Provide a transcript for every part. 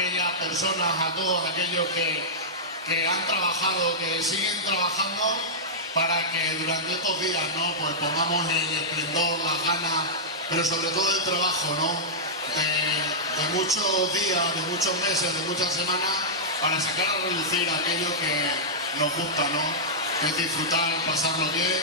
aquellas personas, a todos aquellos que han trabajado, que siguen trabajando para que durante estos días, ¿no? Pues pongamos el esplendor, las ganas, pero sobre todo el trabajo, ¿no? De muchos días, de muchos meses, de muchas semanas, para sacar a relucir aquello que nos gusta, ¿no? Que es disfrutar, pasarlo bien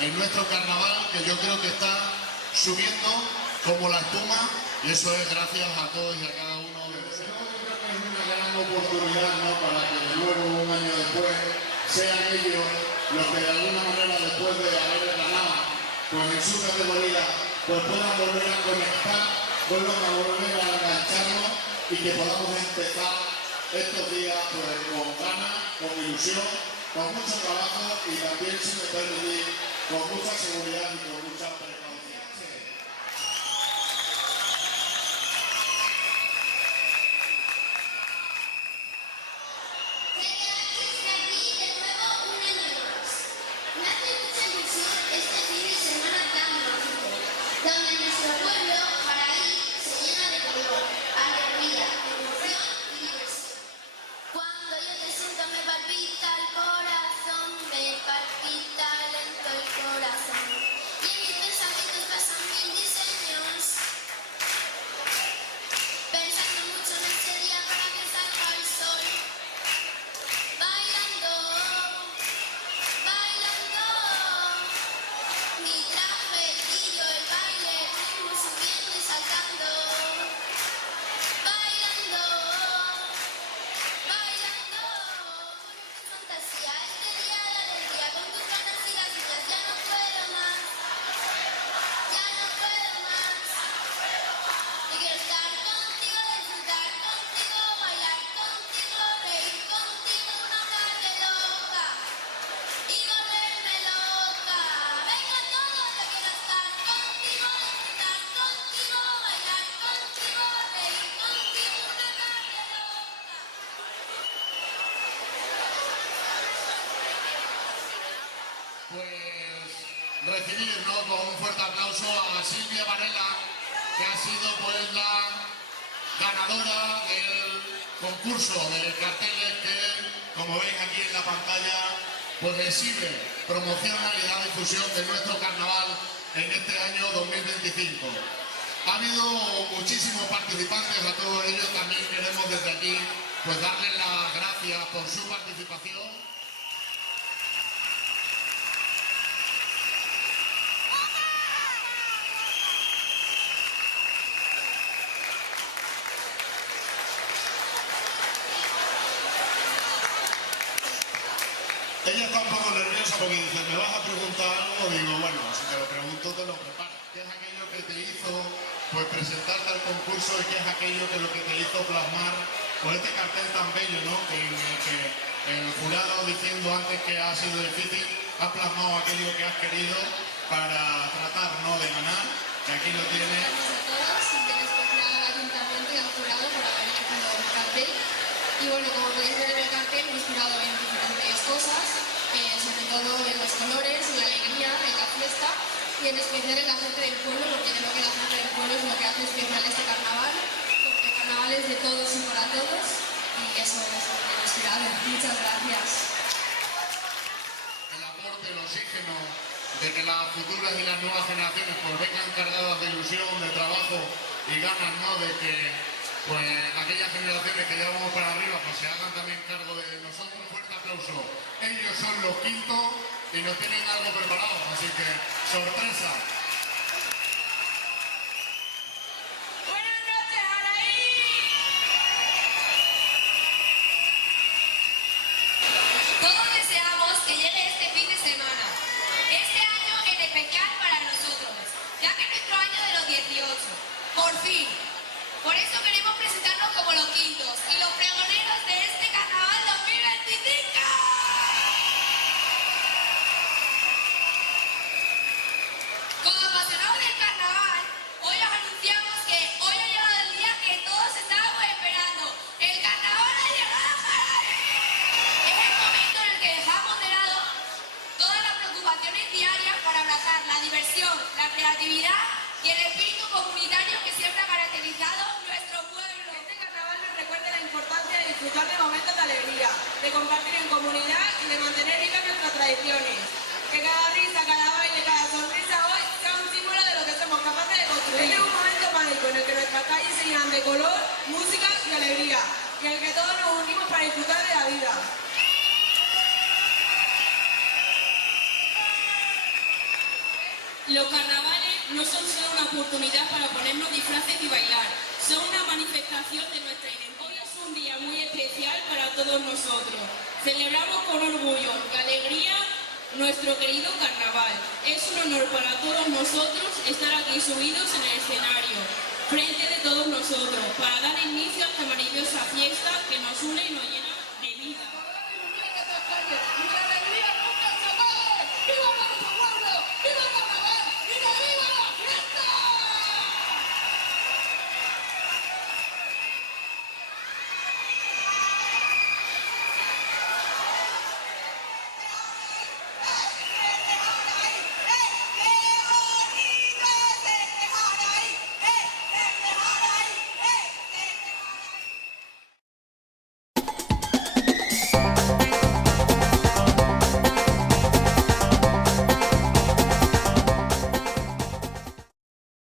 en nuestro carnaval, que yo creo que está subiendo como la espuma, y eso es gracias a todos y a cada uno de ustedes. Yo creo que es una gran oportunidad, ¿no? Para que de nuevo, un año después, sean ellos los que de alguna manera, después de haber ganado, pues en su categoría, pues puedan volver a conectar, vuelvan a volver a engancharnos y que podamos empezar estos días pues con ganas, con ilusión, con mucho trabajo y también, si me permitís, con mucha seguridad y con mucha precaución. Donde nuestro pueblo, Jaraí, se llena de color, alegría, emoción y diversión. Cuando yo te siento me palpita el corazón, me palpita lento el corazón. Y en mis pensamientos pasan mil diseños, pensando mucho en ese día para que salga el sol. Bailando, bailando, mi traje, el brillo, el baile, el ritmo subiendo y saltando. Bailando, bailando, con tu fantasía, este día de alegría, con tus ganas y las mías, ya no puedo más, ya no puedo más. Yo quiero estar contigo, disfrutar contigo, bailar contigo, reír contigo, una tarde loca y volverme loca. Venga todos, yo quiero estar contigo, disfrutar contigo, bailar contigo, reír contigo, una tarde loca. Pues recibir, ¿no? Con un fuerte aplauso a Silvia Varela, que ha sido pues la ganadora del concurso de carteles que, como veis aquí en la pantalla, pues exhibe, promociona y da difusión de nuestro carnaval en este año 2025. Ha habido muchísimos participantes, a todos ellos también queremos desde aquí pues darles las gracias por su participación. Ella está un poco nerviosa porque dice, ¿me vas a preguntar algo? Digo, bueno, si te lo pregunto te lo preparas. ¿Qué es aquello que te hizo pues presentarte al concurso y qué es aquello que lo que te hizo plasmar pues este cartel tan bello, ¿no? Que el jurado, diciendo antes que ha sido difícil, ha plasmado aquello que has querido para tratar, ¿no? De ganar, que aquí lo tienes. Gracias a todos, y en especial al ayuntamiento y al jurado por haber elegido el cartel. Y bueno, como podéis ver en el cartel, me he inspirado en diferentes cosas, sobre todo en los colores, en la alegría, en la fiesta y en especial en la gente del pueblo, porque creo que la gente del pueblo es lo que hace especial este carnaval, porque el carnaval es de todos y para todos, y eso es lo que me ha inspirado. Muchas gracias. El aporte, el oxígeno de que las futuras y las nuevas generaciones pues vengan cargadas de ilusión, de trabajo y ganas, ¿no? De que pues aquellas generaciones que ya vamos para arriba pues se hagan también cargo de nosotros. Fuerte aplauso. Ellos son los quintos y nos tienen algo preparado, así que sorpresa. Buenas noches, Jaraí. Todos deseamos que llegue este fin de semana, este año en especial para nosotros, ya que es nuestro año de los 18, por fin. Por eso queremos presentarnos como los quintos y los pregoneros de este carnaval 2025. Como apasionados del carnaval, hoy os anunciamos que hoy ha llegado el día que todos estábamos esperando. ¡El carnaval ha llegado, Jaraí! Es el momento en el que dejamos de lado todas las preocupaciones diarias para abrazar la diversión, la creatividad y el espíritu comunitario que siempre ha caracterizado nuestro pueblo. Este carnaval nos recuerda la de compartir en comunidad y de mantener vivas nuestras tradiciones. Que cada risa, cada baile, cada sonrisa hoy sea un símbolo de lo que somos capaces de construir. Este es un momento mágico en el que nuestras calles se llenan de color, música y alegría, y en el que todos nos unimos para disfrutar de la vida. Los carnavales no son solo una oportunidad para ponernos disfraces y bailar, son una manifestación de nuestra identidad. Hoy es un día muy especial para todos nosotros. Celebramos con orgullo y alegría nuestro querido carnaval. Es un honor para todos nosotros estar aquí subidos en el escenario, frente de todos nosotros, para dar inicio a esta maravillosa fiesta que nos une y nos llena